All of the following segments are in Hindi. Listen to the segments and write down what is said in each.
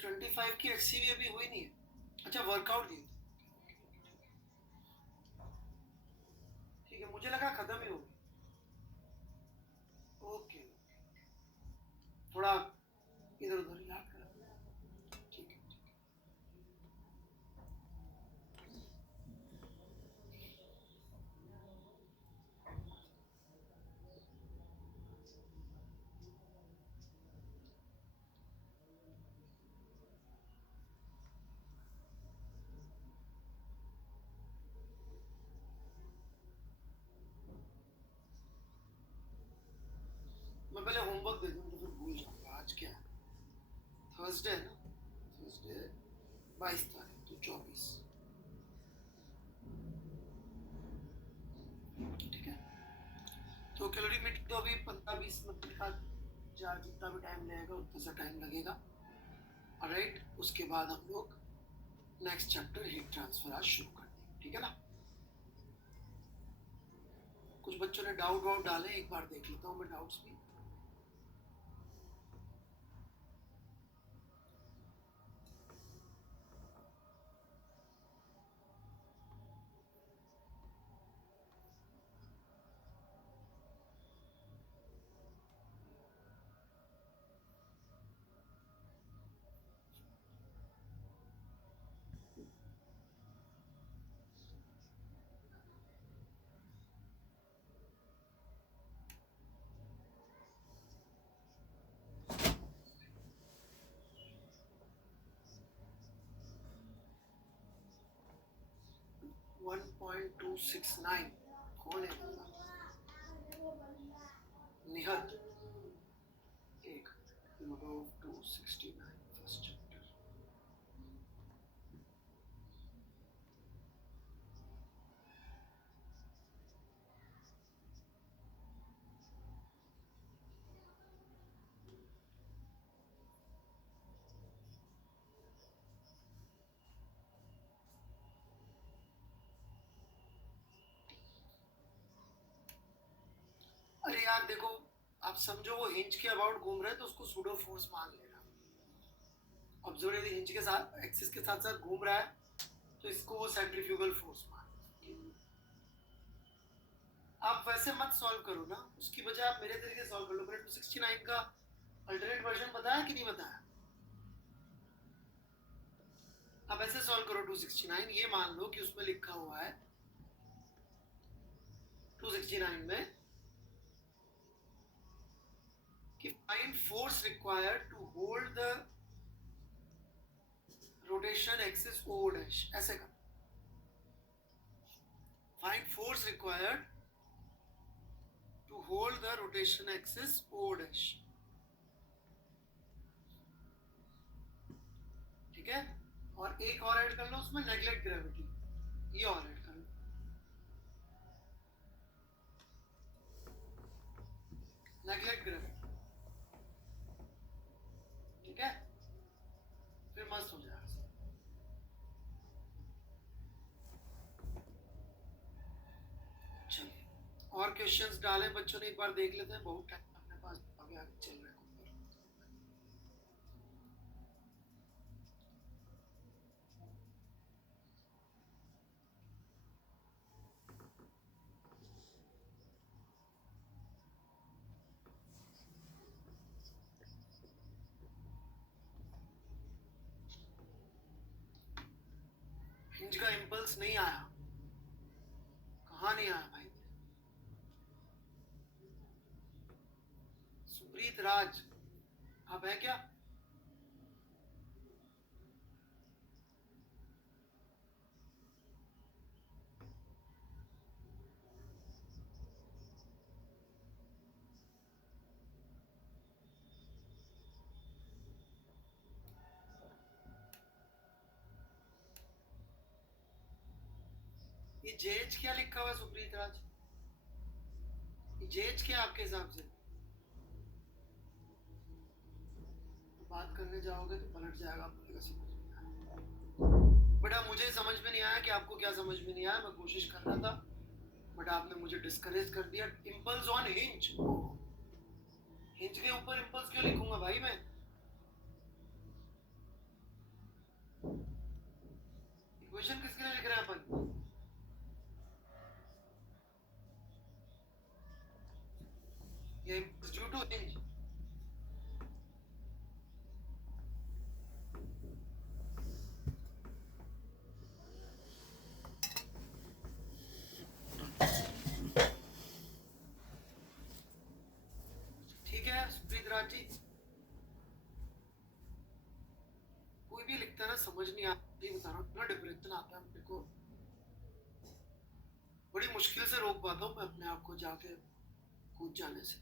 25 की HCV अभी हुई नहीं है। अच्छा वर्कआउट दी, ठीक है, मुझे लगा खत्म ही होगी। ओके, थोड़ा इधर उधर याद करा, ठीक है। मैं पहले होमवर्क दे दूं तो फिर भूल जाऊंगा। आज क्या है, थर्सडे है ना, थर्सडे 22 तारीख तो 24, ठीक है। तो कैलोरीमेट्री तो अभी 15-20 मिनट का जितना भी टाइम लगेगा उतना सा टाइम लगेगा। ऑलराइट, उसके बाद हम लोग नेक्स्ट चैप्टर हीट ट्रांसफर आज शुरू कर देंगे, ठीक है ना। कुछ बच्चों ने डाउट वाउट डाले, एक बार देख लेता हूँ मैं डाउट्स भी। वन 1.269 कौन है निहत, एक 269 फर्स्ट चैप्टर। अरे यार देखो, आप समझो वो हिंज के अबाउट घूम रहे हैं तो उसको सूडो फोर्स मान लेना। ऑब्जर्व यदि हिंज के साथ एक्सिस के साथ साथ घूम रहा है तो इसको वो सेंट्रीफ्यूगल फोर्स मान। आप वैसे मत सॉल्व करो ना, उसकी बजाय आप मेरे तरीके सॉल्व कर लो। मैंने 269 का अल्टरनेट वर्जन बताया कि नहीं बताया? आप ऐसे सॉल्व करो 269, ये मान लो कि उसमें लिखा हुआ है 269 में कि find force required to hold the rotation axis O dash, ऐसे कर। Find force required to hold the rotation axis O dash, ठीक है। और एक और ऐड कर लो उसमें, नेगलेक्ट ग्रेविटी, ये और ऐड कर लो, नेगलेक्ट ग्रेविटी, ठीक है। फिर मस्त हो जाएगा। चलिए और क्वेश्चंस डाले बच्चों ने, एक बार देख लेते हैं, बहुत टाइम अपने पास आगे आगे चल रहा है। हिंज का इंपल्स नहीं आया, कहाँ नहीं आया भाई? सुप्रीत राज, आप है क्या? ये जेज क्या लिखा हुआ है सुप्रीत राज? ये जेज क्या आपके हिसाब से? तो बात करने जाओगे तो पलट जाएगा, बोलेगा समझ नहीं आया। बट अब मुझे समझ में नहीं आया कि आपको क्या समझ में नहीं आया। मैं कोशिश कर रहा था बट आपने मुझे डिस्करेज कर दिया। इम्पल्स ऑन हिंज, हिंज के ऊपर इम्पल्स क्यों लिखूंगा भाई मैं? क्वेश्चन किसके लिए लिख रहे हैं अपन? ये ड्यू टू हिंज। ठीक है सुप्रीत राज जी, कोई भी लिखता है ना समझ नहीं आता, ये बता रहा हूँ, इतना डिप्रेशन आता है मेरे को, बड़ी मुश्किल से रोक पाता हूँ मैं अपने आप को जाके कूद जाने से।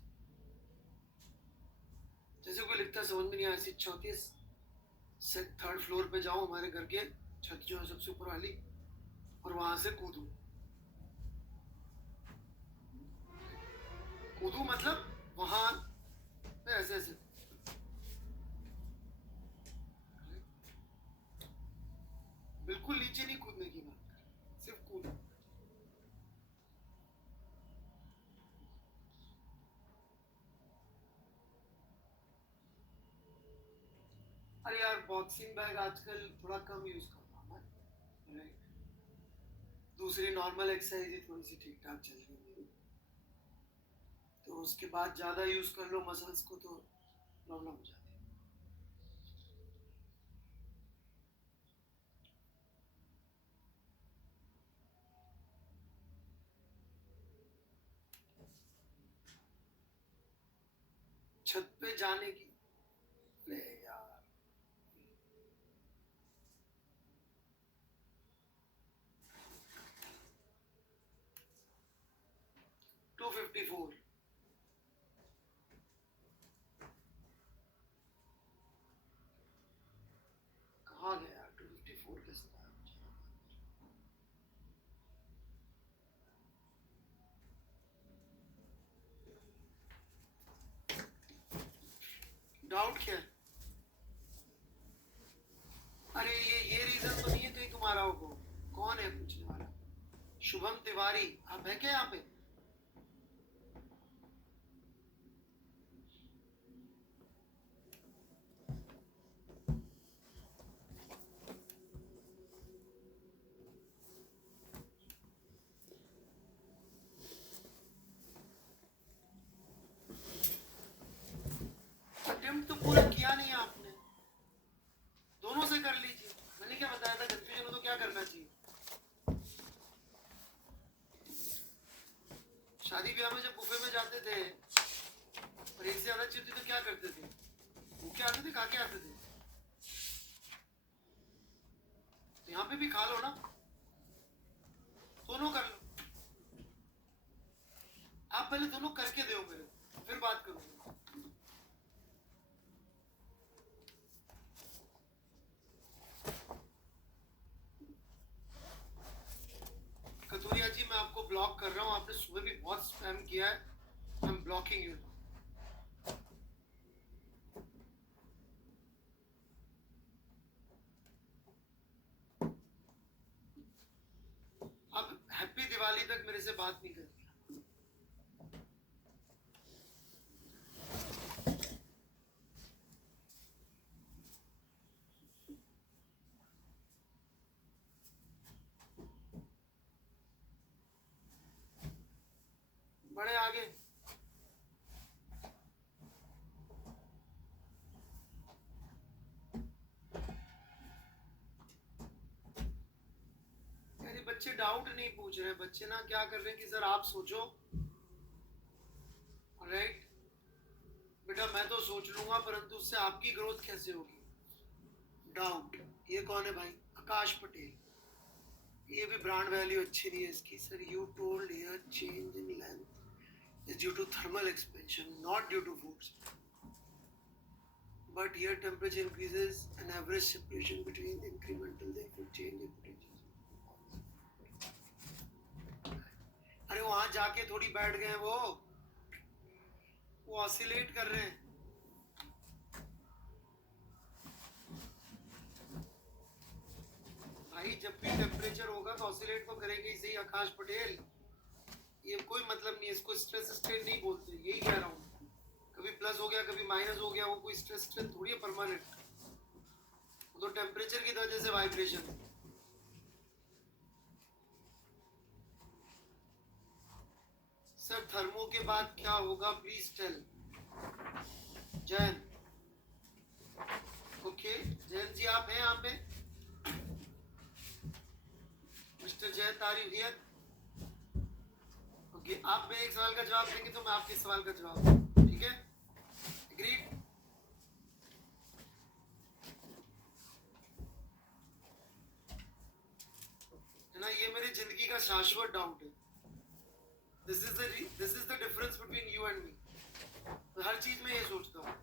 जैसे कोई लिखता है समझ में नहीं आया, ऐसी 34 फ्लोर पे जाऊं, हमारे घर के छत जो है सबसे ऊपर वाली, और वहां से कूदूं। कूदूं मतलब वहां पे ऐसे ऐसे, बिल्कुल नीचे नहीं कूदने की बात कर, सिर्फ कूदूं। अरे यार बॉक्सिंग बैग आजकल थोड़ा कम यूज करता हूँ मैं, राइट। दूसरी नॉर्मल एक्सरसाइज ही थोड़ी सी ठीक ठाक चल रही है मेरी, तो उसके बाद ज्यादा यूज कर लो मसल्स को तो प्रॉब्लम हो जाती है। छत पे जाने की, अरे यार 254 कहाँ गया? 254 कैसे आया? डाउट क्या है? अरे ये रीजन तो नहीं है कहीं तुम्हारा होगा? कौन है पूछने वाला? शुभम तिवारी, आप है क्या यहाँ पे? अटेम्प्ट तो पूरा किया नहीं आपने, दोनों से कर लीजिए। मैंने क्या बताया था, कंफ्यूजन हो तो क्या करना चाहिए? शादी ब्याह में जब बुफे में जाते थे और एक से ज्यादा चीज थी तो क्या करते थे? भूखे आते थे, खा के आते थे। तो यहाँ पे भी खा लो ना, दोनों कर लो। आप पहले दोनों करके दो मेरे, फिर बात करूंगा। कतूरिया जी मैं आपको ब्लॉक कर रहा हूँ, आपने सुबह भी बहुत स्पैम किया है, आई एम ब्लॉकिंग यू। अब हैप्पी दिवाली तक मेरे से बात नहीं करती। बड़े आगे यार, बच्चे डाउट नहीं पूछ रहे, बच्चे ना क्या कर रहे हैं कि सर आप सोचो, राइट बेटा मैं तो सोच लूंगा, परंतु उससे आपकी ग्रोथ कैसे होगी? डाउट। ये कौन है भाई? आकाश पटेल। ये भी ब्रांड वैल्यू अच्छी नहीं है इसकी। Sir you told here change in length is due to thermal expansion, not due to foods. But here temperature increases and average separation between incremental therefore change in potential. अरे वहां जाके थोड़ी बैठ गए वो ऑसिलेट कर रहे हैं। भाई जब भी टेम्परेचर होगा तो ऑसिलेट तो करेंगे ही सही आकाश पटेल, ये कोई मतलब नहीं है, इसको स्ट्रेस स्ट्रेन नहीं बोलते, यही कह रहा हूँ। कभी प्लस हो गया कभी माइनस हो गया, वो कोई स्ट्रेस स्ट्रेन थोड़ी है परमानेंट, वो तो टेम्परेचर की वजह से वाइब्रेशन है। बाद क्या होगा please tell. Jain, okay Jain ji आप हैं यहाँ पे? Mister Jain are you here? Okay आप मेरे एक सवाल का जवाब देंगे तो मैं आपके सवाल का जवाब दूंगा, ठीक है? एग्रीड? है ना, ये मेरी जिंदगी का शाश्वत डाउट है। This is the difference between you and me. तो हर चीज में ये सोचता हूँ,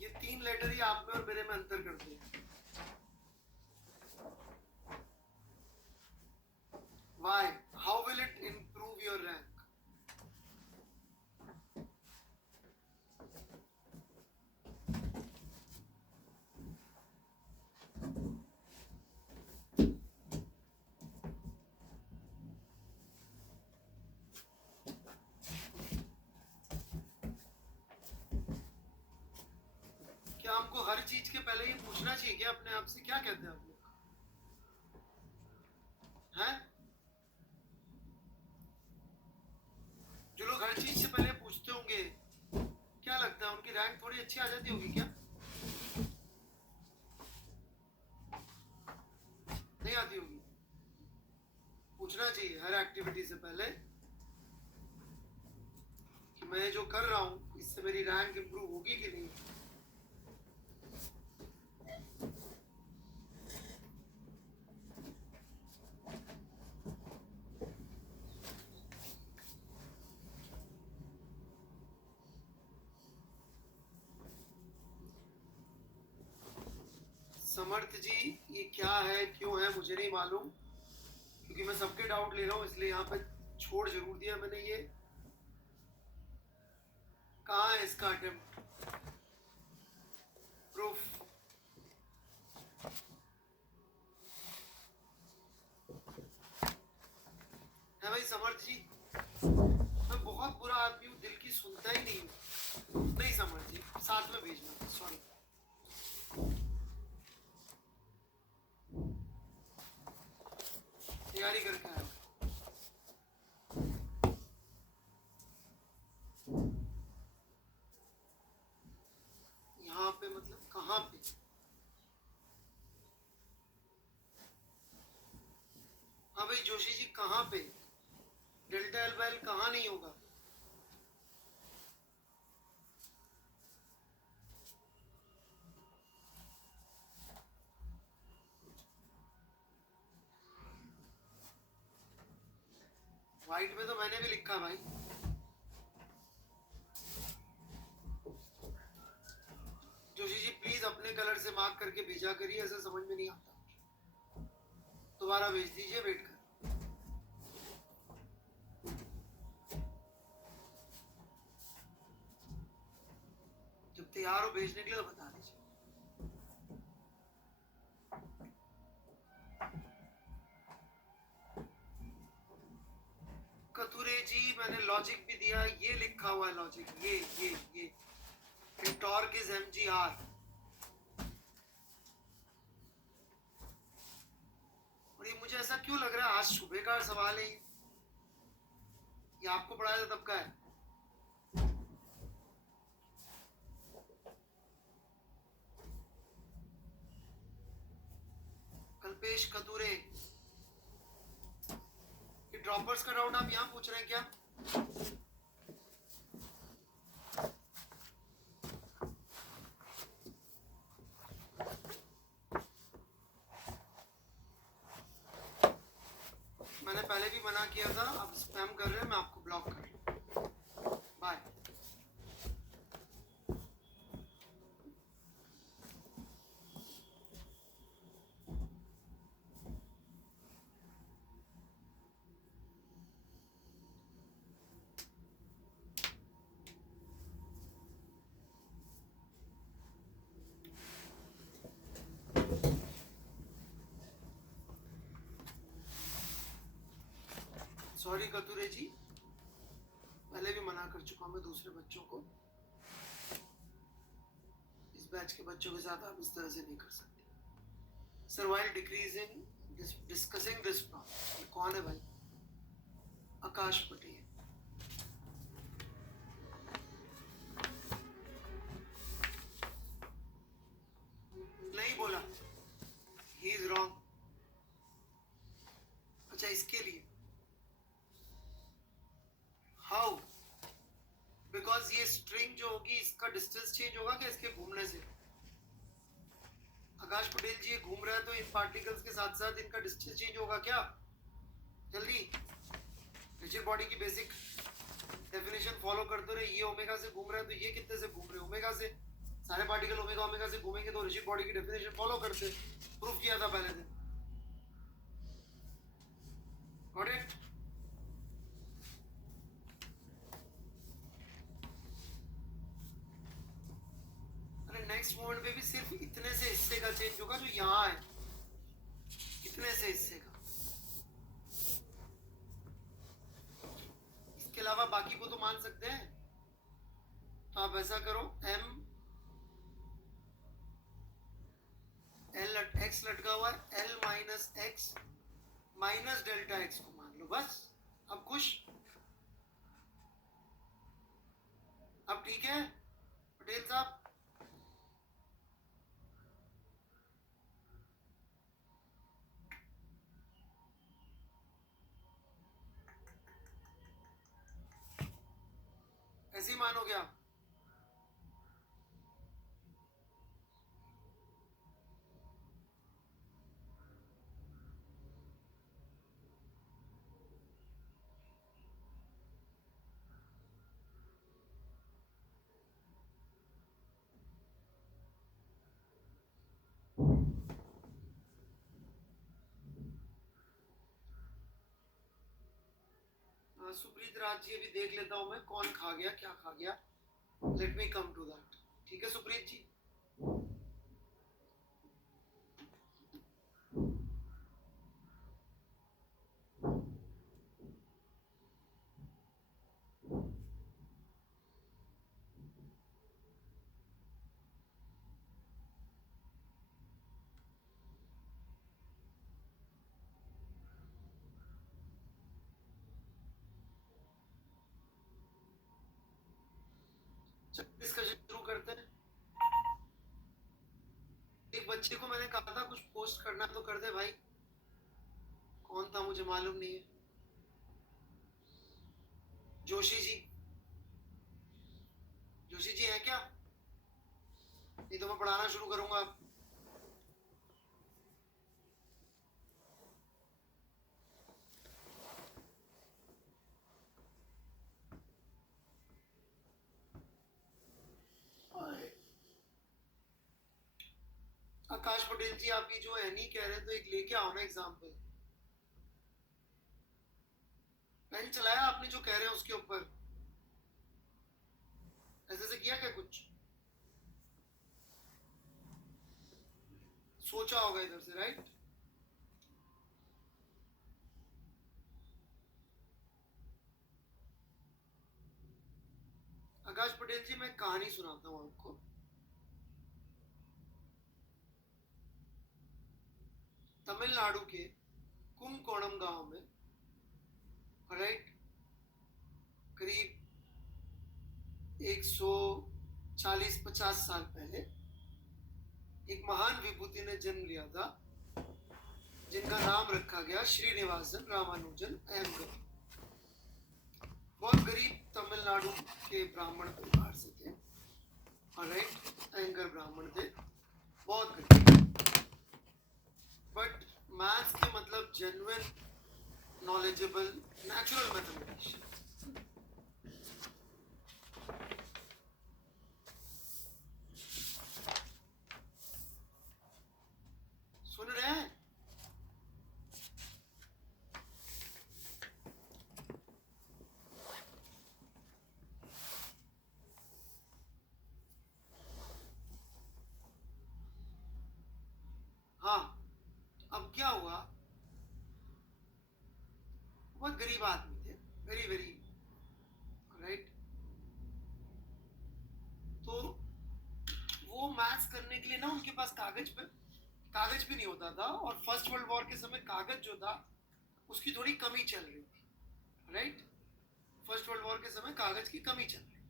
ये 3 लेटर ही आप में और मेरे में अंतर करते हैं। Why? How will it improve your rank? क्या हमको हर चीज के पहले ये पूछना चाहिए क्या अपने आप से, क्या कहते हैं आप लोग? हैं? जो लोग हर चीज से पहले पूछते होंगे, क्या लगता है उनकी रैंक थोड़ी अच्छी आ जाती होगी क्या? नहीं आती होगी? पूछना चाहिए हर एक्टिविटी से पहले कि मैं जो कर रहा हूँ इससे मेरी रैंक इंप्रूव होगी कि नहीं। समर्थ जी ये क्या है क्यों है मुझे नहीं मालूम, क्योंकि मैं सबके डाउट ले रहा हूँ इसलिए यहाँ पे छोड़ जरूर दिया मैंने। ये कहाँ है इसका अटेम्प्ट प्रूफ? है भाई समर्थ जी, मैं बहुत बुरा आदमी हूँ, दिल की सुनता ही नहीं हूँ। नहीं समर्थ जी साथ में भेजना, सॉरी। तैयारी करके आया यहाँ पे, मतलब कहाँ पे? हाँ भाई जोशी जी कहाँ पे? डेल्टा एल बाय एल कहाँ नहीं होगा? व्हाइट में तो मैंने भी लिखा भाई। जोशी जी प्लीज अपने कलर से मार्क करके भेजा करिए, ऐसा समझ में नहीं आता। दोबारा भेज दीजिए वेट कर। जब तैयार हो भेजने के लिए तो बता दीजिए। कतुरे जी मैंने लॉजिक भी दिया, ये लिखा हुआ है लॉजिक, ये टॉर्क इज mgr। और ये मुझे ऐसा क्यों लग रहा है आज सुबह का सवाल है ये आपको पढ़ाया था तब का है? कल्पेश कतुरे, ये ड्रॉपर्स का डाउट आप यहाँ पूछ रहे हैं क्या? मैंने पहले भी मना किया था, आप स्पैम कर रहे हैं, मैं आपको ब्लॉक कर रहा हूँ। बाय। सॉरी कतुरे जी, पहले भी मना कर चुका हूं मैं दूसरे बच्चों को, इस बैच के बच्चों के साथ आप इस तरह से नहीं कर सकते। Sir while decreasing discussing this problem, कौन है भाई? आकाश पटेल। नहीं बोला, ही इज रॉन्ग। अच्छा इसके लिए हाउ, बिकॉज ये स्ट्रिंग जो होगी इसका डिस्टेंस चेंज होगा क्या इसके घूमने से? आकाश पटेल जी ये घूम रहा है तो इन पार्टिकल्स के साथ साथ इनका डिस्टेंस चेंज होगा क्या? जल्दी, रिजिड बॉडी की बेसिक डेफिनेशन फॉलो करते रहे। ये ओमेगा से घूम रहा है तो ये कितने से घूम रहे हैं? ओमेगा से। सारे पार्टिकल ओमेगा ओमेगा से घूमेंगे तो रिजिड बॉडी की डेफिनेशन फॉलो करते। प्रूफ किया था पहले दिन। Got it? अरे नेक्स्ट मोमेंट पे भी सिर्फ इतने से हिस्से का चेंज होगा जो यहाँ है, इतने से हिस्से का। इसके अलावा बाकी को तो मान सकते हैं। तो आप ऐसा करो, m l x लटका हुआ है, l minus x minus delta x को मान लो, बस। अब खुश? अब ठीक है पटेल साहब? ऐसे ही मानोगे आप? सुप्रीत राज जी अभी देख लेता हूं मैं कौन खा गया क्या खा गया। Let me come to that. ठीक है सुप्रीत जी? डिस्कशन शुरू करते हैं। एक बच्चे को मैंने कहा था कुछ पोस्ट करना तो कर दे भाई। कौन था मुझे मालूम नहीं है। जोशी जी, जोशी जी है क्या? नहीं तो मैं पढ़ाना शुरू करूंगा। आकाश पटेल जी आप ये जो है नहीं कह रहे तो एक लेके आओ ना एग्जाम्पल। पेन चलाया आपने जो कह रहे हैं उसके ऊपर? ऐसे से किया क्या कुछ? सोचा होगा इधर से, राइट? आकाश पटेल जी मैं कहानी सुनाता हूँ आपको। तमिलनाडु के कुमकोणम गांव में, राइट, करीब 140-50 साल पहले एक महान विभूति ने जन्म लिया था जिनका नाम रखा गया श्रीनिवासन रामानुजन अयंगर। बहुत गरीब तमिलनाडु के ब्राह्मण परिवार से थे, राइट? अयंगर ब्राह्मण थे, बहुत गरीब, बट मैथ्स के मतलब जेन्युइन नॉलेजेबल नेचुरल मैथमेटिशियन। सुन रहे हैं? हाँ, अब क्या हुआ? बहुत गरीब आदमी थे, वेरी वेरी, राइट? तो वो मैथ्स करने के लिए ना उनके पास कागज भी नहीं होता था, और फर्स्ट वर्ल्ड वॉर के समय कागज जो था उसकी थोड़ी कमी चल रही थी। राइट। फर्स्ट वर्ल्ड वॉर के समय कागज की कमी चल रही थी,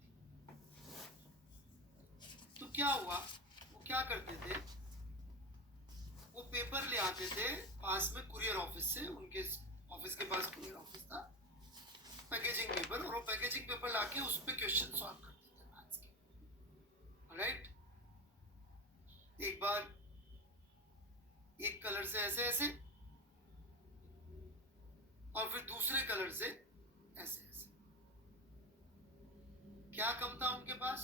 तो क्या हुआ, वो क्या करते थे, वो पेपर ले आते थे पास में कुरियर ऑफिस से, उनके ऑफिस के पास कुरियर ऑफिस था, पैकेजिंग पेपर, और वो पैकेजिंग पेपर लाके उस पे क्वेश्चन सॉल्व करते थे मैथ्स के, राइट। एक बार एक कलर से ऐसे ऐसे, और फिर दूसरे कलर से ऐसे ऐसे, क्या कम था उनके पास?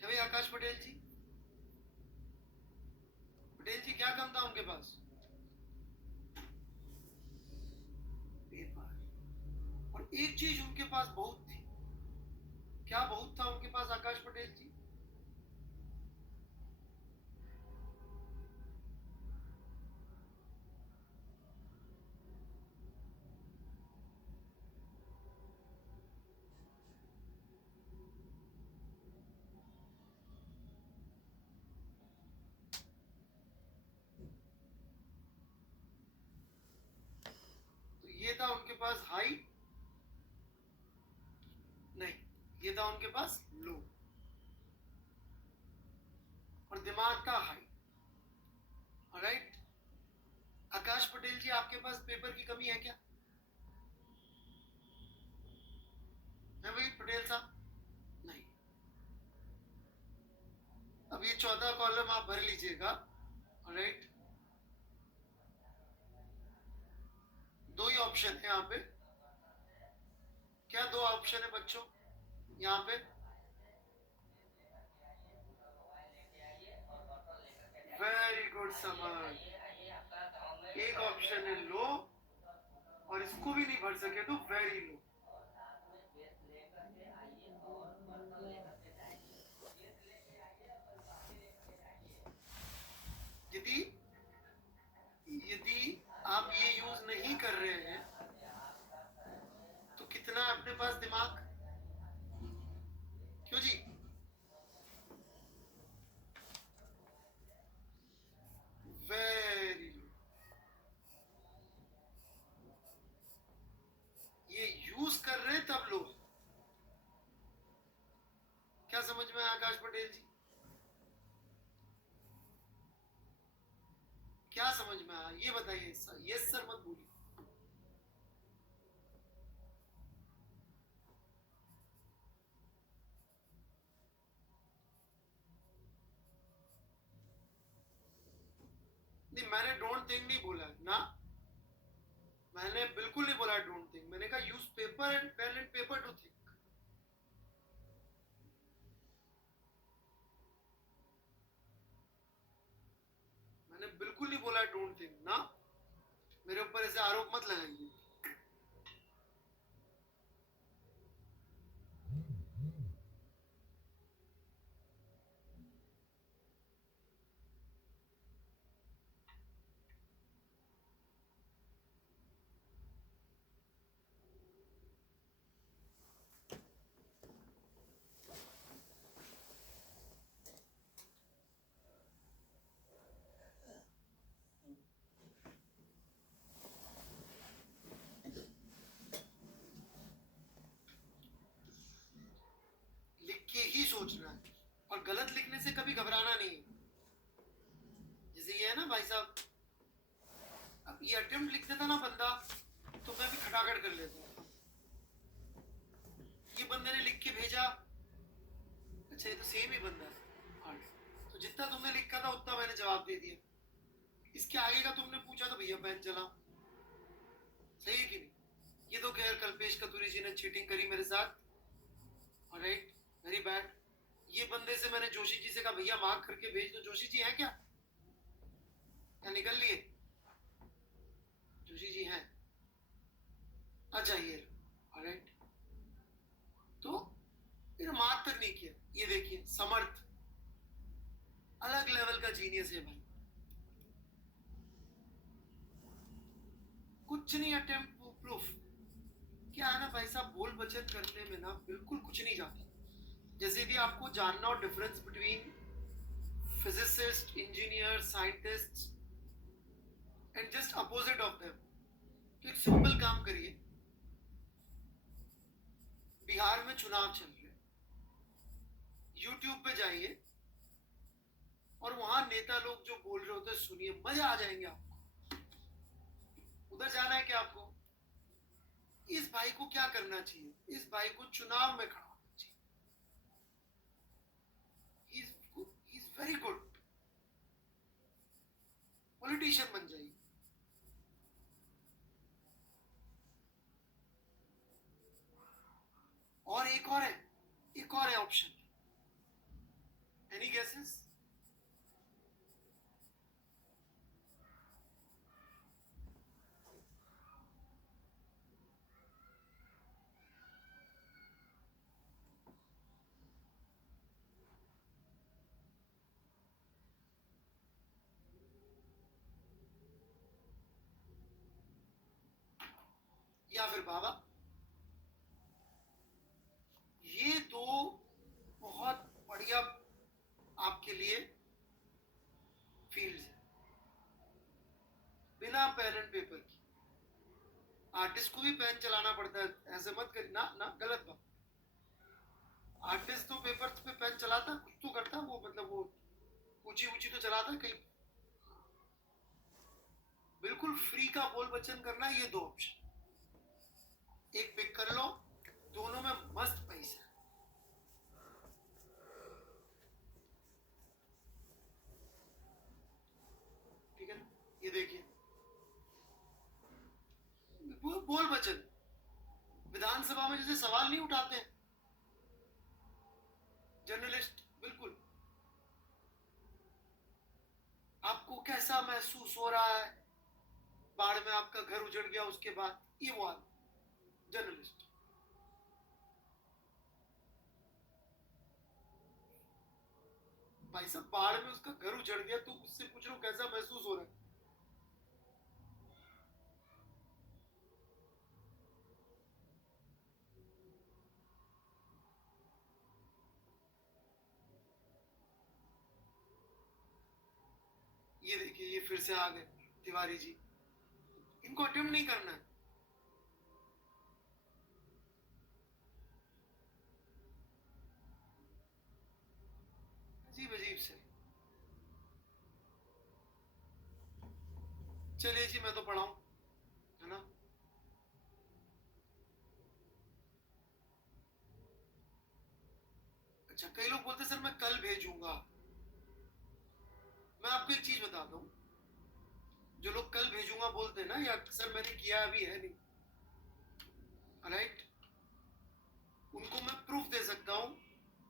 है भाई आकाश पटेल जी, पटेल जी क्या कम था उनके पास? पेपर। और एक चीज उनके पास बहुत थी, क्या बहुत था उनके पास आकाश पटेल जी? तो ये था उनके पास हाई, नहीं, ये था उनके पास लो, और दिमाग था हाई, राइट। आकाश पटेल जी आपके पास पेपर की कमी है क्या? है भाई पटेल साहब? नहीं। अब ये चौथा कॉलम आप भर लीजिएगा, राइट। दो ही ऑप्शन है यहाँ पे, क्या दो ऑप्शन है बच्चों यहाँ पे? वेरी गुड समर, एक ऑप्शन है लो, और इसको भी नहीं भर सके तो वेरी लो। यदि यदि आप ये यूज नहीं कर रहे हैं तो कितना है अपने पास दिमाग? क्यों जी? Very low. ये यूज कर रहे हैं तब लो। क्या समझ में आया आकाश पटेल जी? क्या समझ में आया ये बताइए सर, यस सर मत बोलिए। नहीं, मैंने डोंट थिंक नहीं बोला ना, मैंने बिल्कुल नहीं बोला डोंट थिंक, मैंने कहा use paper and pen and paper to think. मैंने बिल्कुल नहीं बोला डोंट थिंक ना, मेरे ऊपर ऐसे आरोप मत लगाइए। लिख के ही सोचना है, और गलत लिखने से कभी घबराना नहीं। जैसे ये है ना भाई साहब, अब ये अटेम्प्ट लिख देता ना बंदा तो मैं भी खटाखट कर लेता। ये बंदे ने लिख के भेजा, अच्छा ये तो सेम ही बंदा है, तो जितना तुमने लिखा था उतना मैंने जवाब दे दिया, इसके आगे का तुमने पूछा तो भैया पेन चला। सही है कि नहीं? ये तो खैर कल्पेश कतूरी जी ने चीटिंग करी मेरे साथ, राइट, वेरी बैड। ये बंदे से मैंने जोशी जी से कहा भैया मार्क करके भेज दो, जोशी जी है क्या? क्या निकल लिए? जोशी जी हैं, अच्छा ये, राइट। तो फिर मार्क तक नहीं किया। ये देखिए समर्थ, अलग लेवल का जीनियस है भाई, कुछ नहीं अटेम्प्ट प्रूफ। क्या है ना भाई साहब, बोल बचत करने में ना बिल्कुल कुछ नहीं जाता, जैसे यदि आपको जानना हो difference between physicist, engineer, scientist and just opposite of them, तो एक सिंपल काम करिए। बिहार में चुनाव चल रहे हैं, यूट्यूब पे जाइए और वहां नेता लोग जो बोल रहे होते हैं सुनिए, मजा आ जाएंगे आपको। उधर जाना है क्या आपको? इस भाई को क्या करना चाहिए? इस भाई को चुनाव में खड़ा होना चाहिए। He is very good, politician बन जाइए। और एक और है, एक और है ऑप्शन। Any guesses? या फिर बाबा? ये दो बहुत बढ़िया आपके लिए फील्ड्स है, बिना पेन एंड पेपर की। आर्टिस्ट को भी पेन चलाना पड़ता है, ऐसे मत कर ना, ना गलत बात। आर्टिस्ट तो पेपर पे पेन चलाता, कुछ तो करता वो, मतलब वो ऊंची ऊंची तो चलाता कहीं। बिल्कुल फ्री का बोल वचन करना, ये दो ऑप्शन, एक पिक कर लो, दोनों में मस्त पैसा है। ठीक है ना? ये देखिए, बोल वचन विधानसभा में जैसे सवाल नहीं उठाते हैं जर्नलिस्ट, बिल्कुल आपको कैसा महसूस हो रहा है बाढ़ में आपका घर उजड़ गया उसके बाद, ये वो जर्नलिस्ट। भाई साहब बाढ़ में उसका घर उजड़ गया तो उससे पूछ रहा हूं कैसा महसूस हो रहा है। ये देखिए, ये फिर से आ गए तिवारी जी, इनको अटेम्प्ट नहीं करना है। अजीब अजीब से। चलिए जी, मैं तो पढ़ाऊं, है ना? अच्छा, कई लोग बोलते सर मैं कल भेजूंगा। मैं आपको एक चीज बताता हूँ, जो लोग कल भेजूंगा बोलते हैं ना, या सर मैंने किया अभी है नहीं, राइट, उनको मैं प्रूफ दे सकता हूँ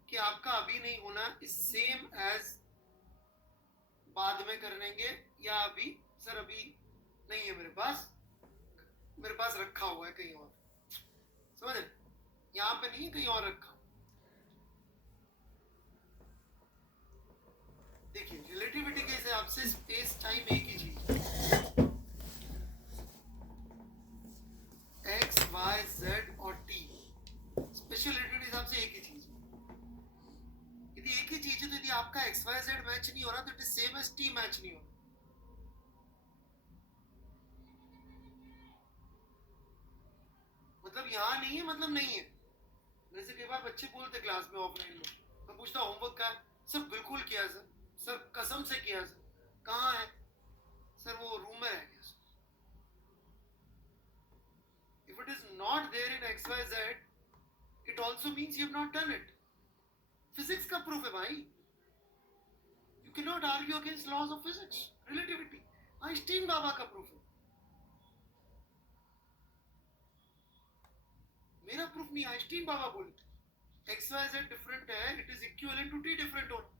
कि आपका अभी नहीं होना इज सेम एज बाद में कर लेंगे, या अभी सर अभी नहीं है मेरे पास, मेरे पास रखा हुआ है कहीं और। समझ रहे? यहाँ पे नहीं है, कहीं और रखा। देखिए रिलेटिविटी के हिसाब से स्पेस टाइम एक ही चीज है, एक्स वाई जेड और टी, स्पेशल रिलेटिविटी के हिसाब से एक ही चीज है। यदि एक ही चीज है तो यदि आपका एक्स वाई जेड मैच नहीं हो रहा तो it is same as T match नहीं हो रहा। मतलब यहाँ नहीं है मतलब नहीं है। जैसे कई बार बच्चे बोलते क्लास में ऑफलाइन में, मैं पूछता होमवर्क का है सर, बिल्कुल किया सर, सर कसम से किया सर, कहाँ है सर, वो रूम में रह गया sir. If it is not there in XYZ, it also means you have not done it. Physics का प्रूफ है भाई, you cannot argue against laws of physics, relativity, Einstein बाबा का प्रूफ है, मेरा प्रूफ नहीं, आइंस्टीन बाबा बोलते XYZ डिफरेंट है, it is equivalent to T different होना।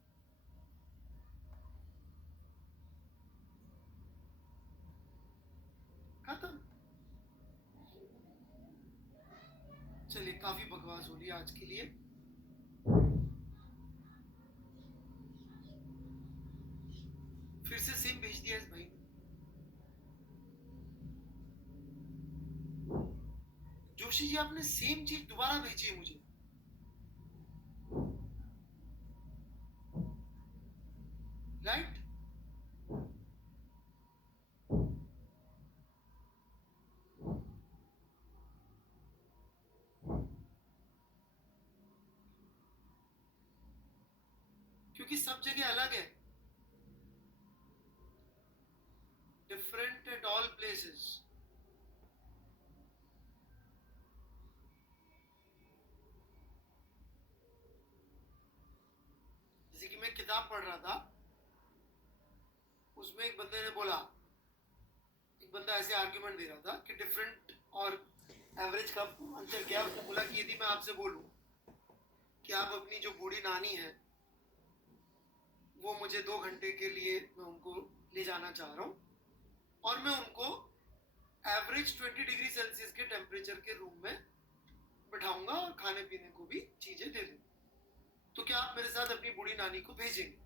खत्म। चलिए काफी बकवास हो रही है आज के लिए। फिर से सेम भेज दिया इस भाई, जोशी जी आपने सेम चीज दोबारा भेजी है मुझे। क्योंकि सब जगह अलग है, डिफरेंट एट ऑल प्लेसेस। जैसे कि मैं किताब पढ़ रहा था, उसमें एक बंदे ने बोला, एक बंदा ऐसे आर्ग्यूमेंट दे रहा था कि डिफरेंट और एवरेज का अंतर क्या है। उसने बोला कि यदि मैं आपसे बोलूं कि आप अपनी जो बूढ़ी नानी है वो मुझे 2 घंटे के लिए मैं उनको ले जाना चाह रहा हूं और मैं उनको एवरेज 20 डिग्री सेल्सियस के टेम्परेचर के रूम में बिठाऊंगा और खाने पीने को भी चीजें दे दूंगा, तो क्या आप मेरे साथ अपनी बूढ़ी नानी को भेजेंगे?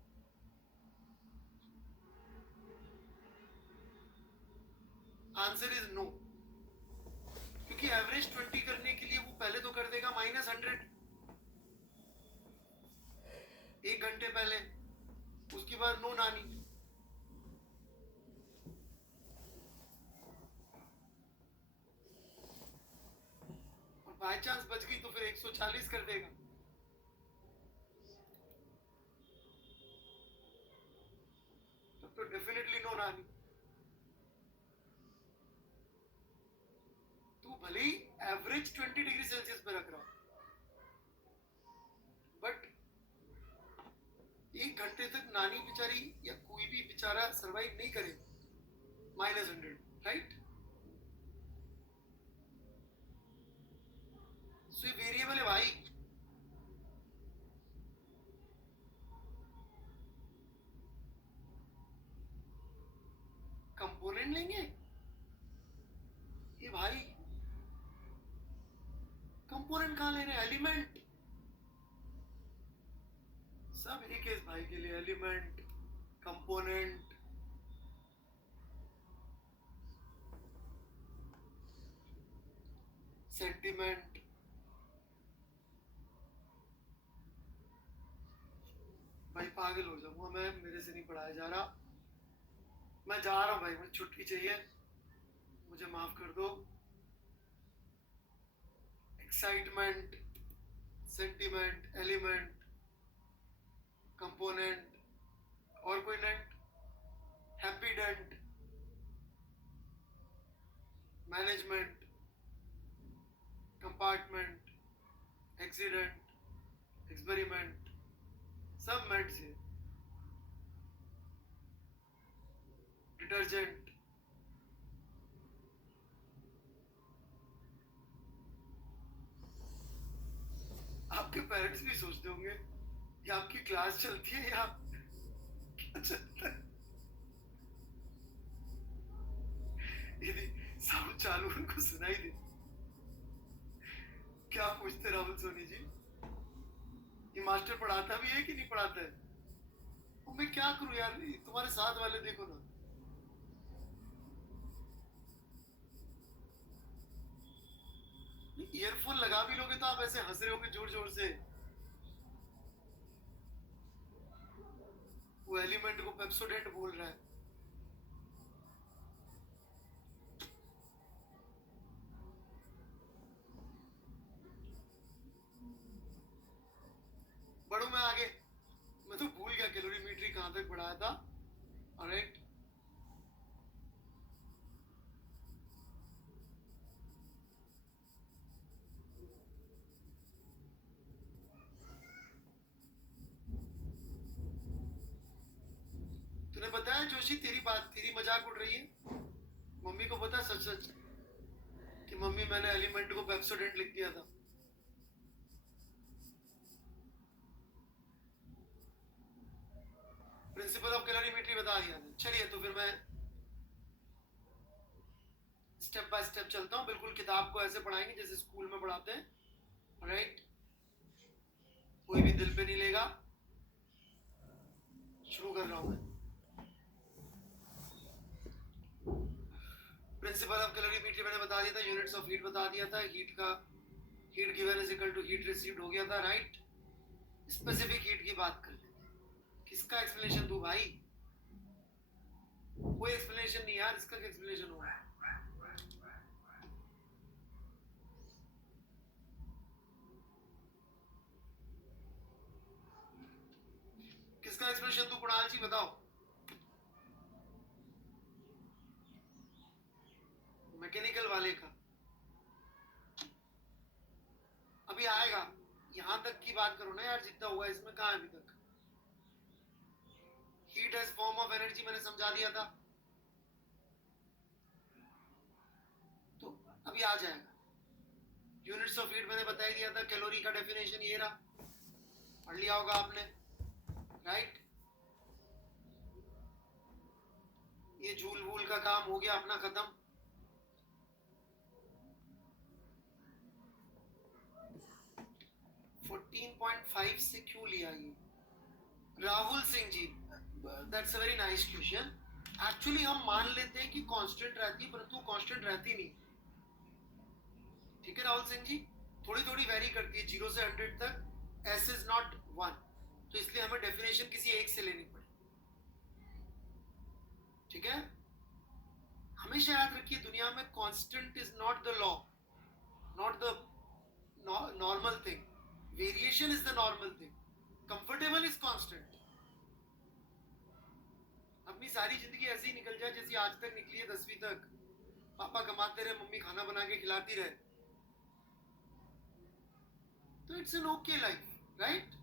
आंसर इज नो, क्योंकि एवरेज 20 करने के लिए वो पहले तो कर देगा -100 1 घंटे पहले, उसके बाद नो नानी। और बाय चांस बच गई तो फिर 140 कर देगा। तो डेफिनेटली नो नानी। तू भले ही एवरेज 20 डिग्री सेल्सियस पे रख रहा, बट 1 घंटे तक नानी बेचारी या कोई भी बेचारा सरवाइव नहीं करेगा -100, राइट? सो ये वेरिएबल है भाई। कंपोनेंट लेंगे ये भाई, कंपोनेंट कहां ले रहे हैं? एलिमेंट। सब एक है इस भाई के लिए, एलिमेंट, कंपोनेंट। सेंटिमेंट। भाई पागल हो जाऊंगा मैं, मेरे से नहीं पढ़ाया जा रहा, मैं जा रहा हूं भाई, मुझे छुट्टी चाहिए, मुझे माफ कर दो। एक्साइटमेंट, सेंटिमेंट, एलिमेंट, कंपोनेंट, और कोई dent? Happy dent, management, compartment, accident, experiment, सब मेंट से। डिटर्जेंट। आपके पेरेंट्स भी सोचते होंगे ये आपकी क्लास चलती है या क्या चलता है? यदि साउंड चालू उनको सुनाई दे, क्या पूछते राहुल सोनी जी, ये मास्टर पढ़ाता भी है कि नहीं पढ़ाता है? तो मैं क्या करूं यार, तुम्हारे साथ वाले देखो ना, ईयरफोन लगा भी लोगे तो आप ऐसे हंस रहे होगे जोर जोर से। वो एलिमेंट को पेप्सोडेंट बोल रहा है। बढ़ू मैं आगे, मैं तो भूल गया कैलोरीमेट्री कहां तक पढ़ाया था। ऑलराइट, तूने बताया जोशी, तेरी बात, तेरी मजाक उड़ रही है। मम्मी को पता सच सच कि मम्मी मैंने एलिमेंट को पेप्सोडेंट लिख दिया था। प्रिंसिपल ऑफ कैलोरीमेट्री बता दिया था। चलिए तो फिर मैं स्टेप बाय स्टेप चलता हूँ, बिल्कुल किताब को ऐसे पढ़ाएंगे जैसे स्कूल में पढ़ाते हैं, राइट? कोई भी दिल पे नहीं लेगा। शुरू कर रहा हूँ मैं। प्रिंसिपल ऑफ कैलोरीमेट्री मैंने बता दिया था, यूनिट्स ऑफ हीट बता दिया था, हीट का heat given is equal to heat received हो गया था, राइट? स्पेसिफिक हीट की बात कर लेते हैं। किसका एक्सप्लेनेशन दूं भाई? कोई एक्सप्लेनेशन नहीं यार, इसका क्या एक्सप्लेनेशन होगा? एक्सप्रेशन तू कुणाल जी बताओ। मैकेनिकल वाले का अभी आएगा, यहां तक की बात करो ना यार, जितना हुआ इसमें कहां अभी तक। Heat as form of energy मैंने समझा दिया था, तो अभी आ जाएगा। यूनिट्स ऑफ हीट मैंने बता ही दिया था, कैलोरी का डेफिनेशन ये रहा, पढ़ लिया होगा आपने, राइट। ये जूल वूल का काम हो गया अपना खत्म। $14.5 से क्यों लिया ये? Rahul Singh ji, that's a very nice question. Actually हम मान लेते हैं कि कांस्टेंट रहती है, परंतु कांस्टेंट रहती नहीं। ठीक है राहुल सिंह जी, थोड़ी थोड़ी वेरी करती है 0 से 100 तक। एस इज नॉट 1, तो इसलिए हमें डेफिनेशन किसी एक से लेनी पड़े। ठीक है, हमेशा याद रखिए दुनिया में constant is not the law, not the normal thing. Variation is the normal thing, comfortable is constant. अपनी सारी जिंदगी ऐसे ही निकल जाए जैसी आज तक निकली है 10वीं तक, पापा कमाते रहे, मम्मी खाना बना के खिलाती रहे, तो it's an okay life, right.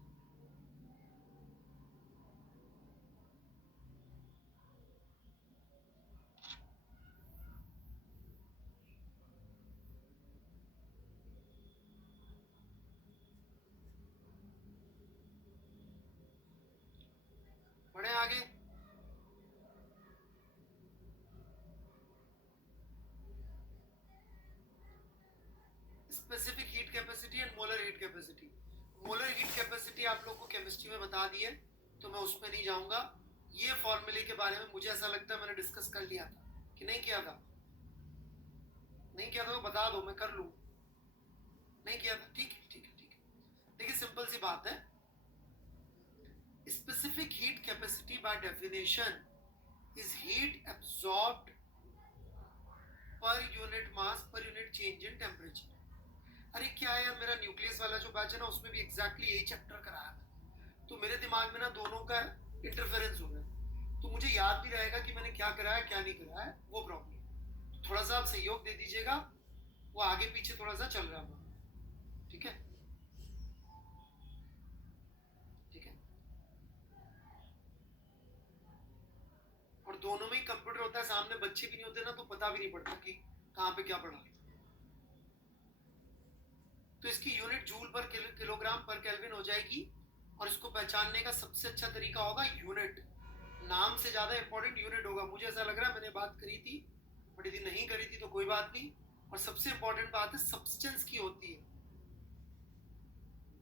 बढ़े आगे। Specific heat capacity and molar heat capacity. Molar heat capacity आप लोगों को केमिस्ट्री में बता दी है, तो मैं उसमें नहीं जाऊंगा। ये फॉर्मूले के बारे में मुझे ऐसा लगता है मैंने डिस्कस कर लिया था कि नहीं किया था? नहीं किया था तो बता दो, मैं कर लूं। नहीं किया था, ठीक है ठीक है ठीक है। देखिए सिंपल सी बात है, specific heat capacity by definition is heat absorbed per unit mass per unit change in temperature. अरे क्या है यार, मेरा न्यूक्लियस वाला जो बैच है ना, उसमें भी एग्जैक्टली यही चैप्टर कराया था, तो मेरे दिमाग में ना दोनों का इंटरफेरेंस हो गया, तो मुझे याद भी रहेगा कि मैंने क्या कराया क्या नहीं कराया, वो प्रॉब्लम। तो थोड़ा सा आप सहयोग दे दीजिएगा, वो आगे पीछे थोड़ा सा चल रहा है, ठीक है ठीक है। और दोनों में ही कंप्यूटर होता है, सामने बच्चे भी नहीं होते ना, तो पता भी नहीं पड़ता कि कहाँ पे क्या पढ़ा। तो इसकी यूनिट जूल पर किलोग्राम पर केल्विन हो जाएगी, और इसको पहचानने का सबसे अच्छा तरीका होगा यूनिट। नाम से ज्यादा इंपॉर्टेंट यूनिट होगा, मुझे ऐसा लग रहा है। मैंने बात करी थी, बट यदि नहीं करी थी तो कोई बात नहीं। और सबसे इंपॉर्टेंट बात है सब्सटेंस की होती है,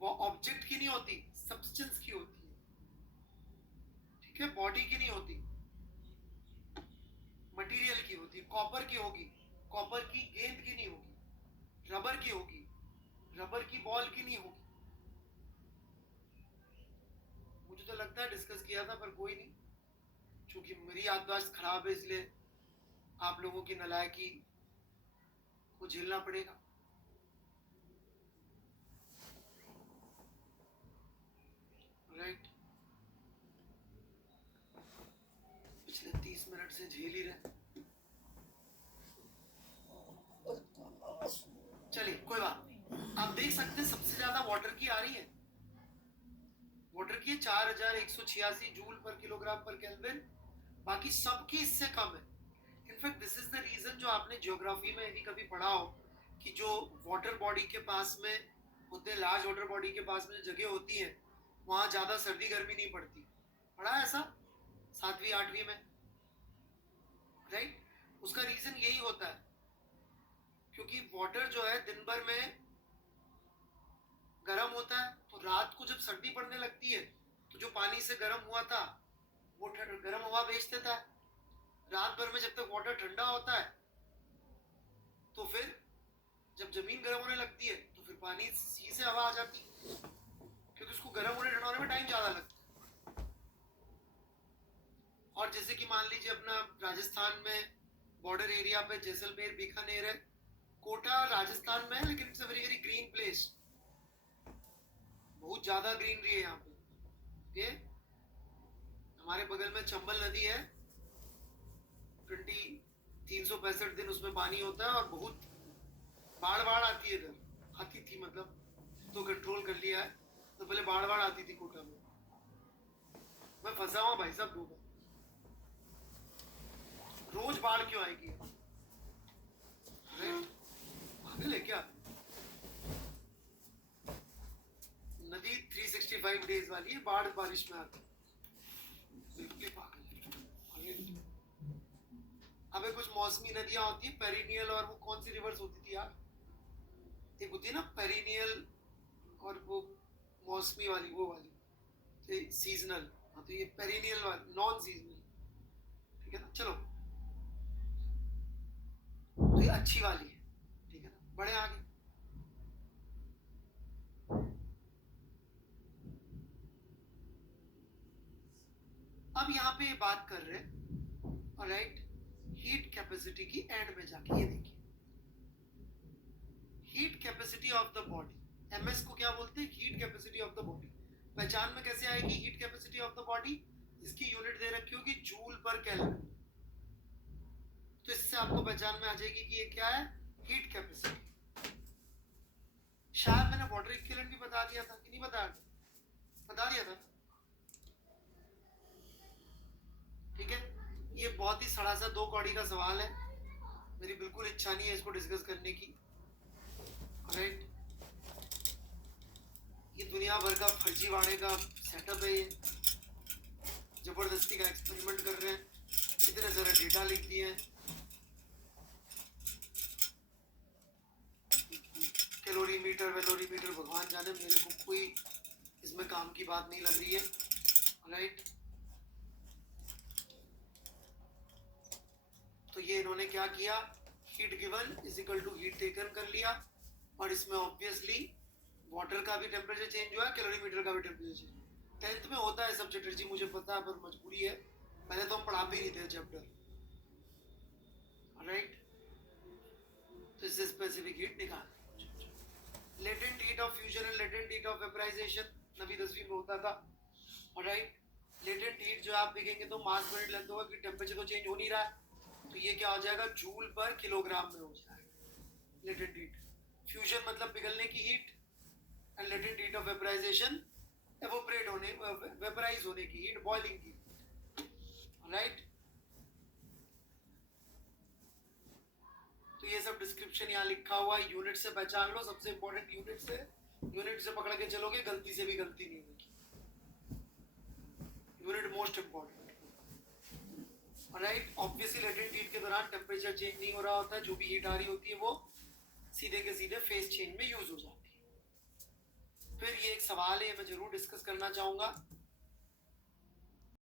वो ऑब्जेक्ट की नहीं होती, सब्सटेंस की होती है, ठीक है, बॉडी की नहीं होती, मटेरियल की होती है। कॉपर की होगी, कॉपर की गेंद की नहीं होगी। रबर की होगी, रबर की बॉल की नहीं होगी। मुझे तो लगता है डिस्कस किया था, पर कोई नहीं, क्योंकि मेरी याददाश्त खराब है, इसलिए आप लोगों की नालायकी को झेलना पड़ेगा। राइट, पिछले 30 मिनट से झेल ही रहे। चलिए कोई बात नहीं, आप देख सकते हैं सबसे ज्यादा वाटर की आ रही है, वाटर की 4186 जूल पर किलोग्राम पर केल्विन, बाकी सबकी इससे कम है। In fact this is the reason, जो आपने ज्योग्राफी में भी कभी पढ़ा हो, कि जो वाटर बॉडी के पास में होते हैं, लार्ज वाटर बॉडी के पास में जो जगह होती है, वहां ज्यादा सर्दी गर्मी नहीं पड़ती। पढ़ा है ऐसा 7वीं 8वीं में, राइट। उसका रीजन यही होता है, क्योंकि वाटर जो है दिन भर में गर्म होता है, तो रात को जब सर्दी पड़ने लगती है, तो जो पानी से गर्म हुआ था वो गर्म हवा भेज देता है। रात भर में जब तक वाटर ठंडा होता है, तो फिर जब जमीन गर्म होने लगती है, तो फिर पानी सी से हवा आ जाती है, क्योंकि उसको गर्म होने ठंडा होने में टाइम ज्यादा लगता है। और जैसे कि मान लीजिए अपना राजस्थान में बॉर्डर एरिया पे जैसलमेर बीकानेर है, कोटा राजस्थान में है, लेकिन it's a very very green place, बहुत ज्यादा ग्रीनरी है यहाँ पे, हमारे बगल में चंबल नदी है, 365 दिन उसमें पानी होता है और बहुत बाढ़ बाढ़ आती है इधर, आती थी मतलब, तो कंट्रोल कर लिया है। तो पहले बाढ़ बाढ़ आती थी कोटा में। मैं फंसा हुआ भाई साहब 2 बार। रोज बाढ़ क्यों आएगी? पागल है क्या? नदी 365 डेज वाली है, बाढ़ बारिश में आती, बिल्कुल ही पागल है। अबे कुछ मौसमी नदियां होती है, पेरिनियल, और वो कौन सी रिवर्स होती थी यार, एक होती है ना पेरिनियल और वो मौसमी वाली, वो वाली तो सीजनल। हाँ तो ये पेरिनियल वाली, नॉन सीजनल, ठीक है ना। चलो तो ये अच्छी वाली है, ठीक है ना, बड़े आगे। अब यहाँ पे बात कर रहे हैं, ऑलराइट, हीट कैपेसिटी की एंड में जाके, ये देखिए heat capacity of the body, MS को क्या बोलते हैं? Heat capacity of the body. पहचान में कैसे आएगी heat capacity of the body? इसकी यूनिट दे रखी होगी जूल पर केल्विन, तो इससे आपको पहचान में आ जाएगी कि ये क्या है, हीट कैपेसिटी। शायद मैंने वाटर इक्विवेलेंट भी बता दिया था कि नहीं बताया? बता दिया था, ठीक है। ये बहुत ही सड़ा सा 2 कौड़ी का सवाल है, मेरी बिल्कुल इच्छा नहीं है इसको डिस्कस करने की, राइट। ये दुनिया भर का फर्जीवाड़े का सेटअप है, ये जबरदस्ती का एक्सपेरिमेंट कर रहे हैं, इतने सारे डेटा लिख दिए हैं, कैलोरीमीटर वेलोरीमीटर, भगवान जाने, मेरे को कोई इसमें काम की बात नहीं लग रही है, राइट। तो ये इन्होंने क्या किया, heat given is equal to heat taken कर लिया, और इसमें ऑब्वियसली वाटर का भी टेम्परेचर चेंज हुआ है, कैलोरीमीटर का भी टेम्परेचर चेंज। 10th में होता है सब चटर्जी, मुझे पता है, पर मजबूरी है, पहले तो हम पढ़ा भी नहीं थे चैप्टर, राइट। तो इससे स्पेसिफिक हीट निकाल, latent heat of fusion and latent heat of vaporisation 9वीं 10वीं में होता था, राइट। लेटेंट हीट जो आप देखेंगे तो मास पर लेंथ होगा कि टेम्परेचर तो चेंज हो नहीं रहा है, तो ये क्या हो जाएगा, जूल पर किलोग्राम में हो जाएगा लेटेंट हीट। फ्यूजन मतलब पिघलने की heat, and latent heat of vaporization evaporate होने, वेपराइज होने की हीट, बॉइलिंग की, राइट। तो ये सब डिस्क्रिप्शन यहाँ लिखा हुआ है, यूनिट से पहचान लो, सबसे इंपॉर्टेंट यूनिट से पकड़ के चलोगे गलती से भी गलती नहीं होगी, unit most important, right. Obviously latent heat के दौरान टेम्परेचर चेंज नहीं हो रहा होता है, जो भी हीट आ रही होती है वो सीधे के सीधे फेज चेंज में यूज हो जाती है। फिर ये एक सवाल है, मैं जरूर डिस्कस करना चाहूंगा,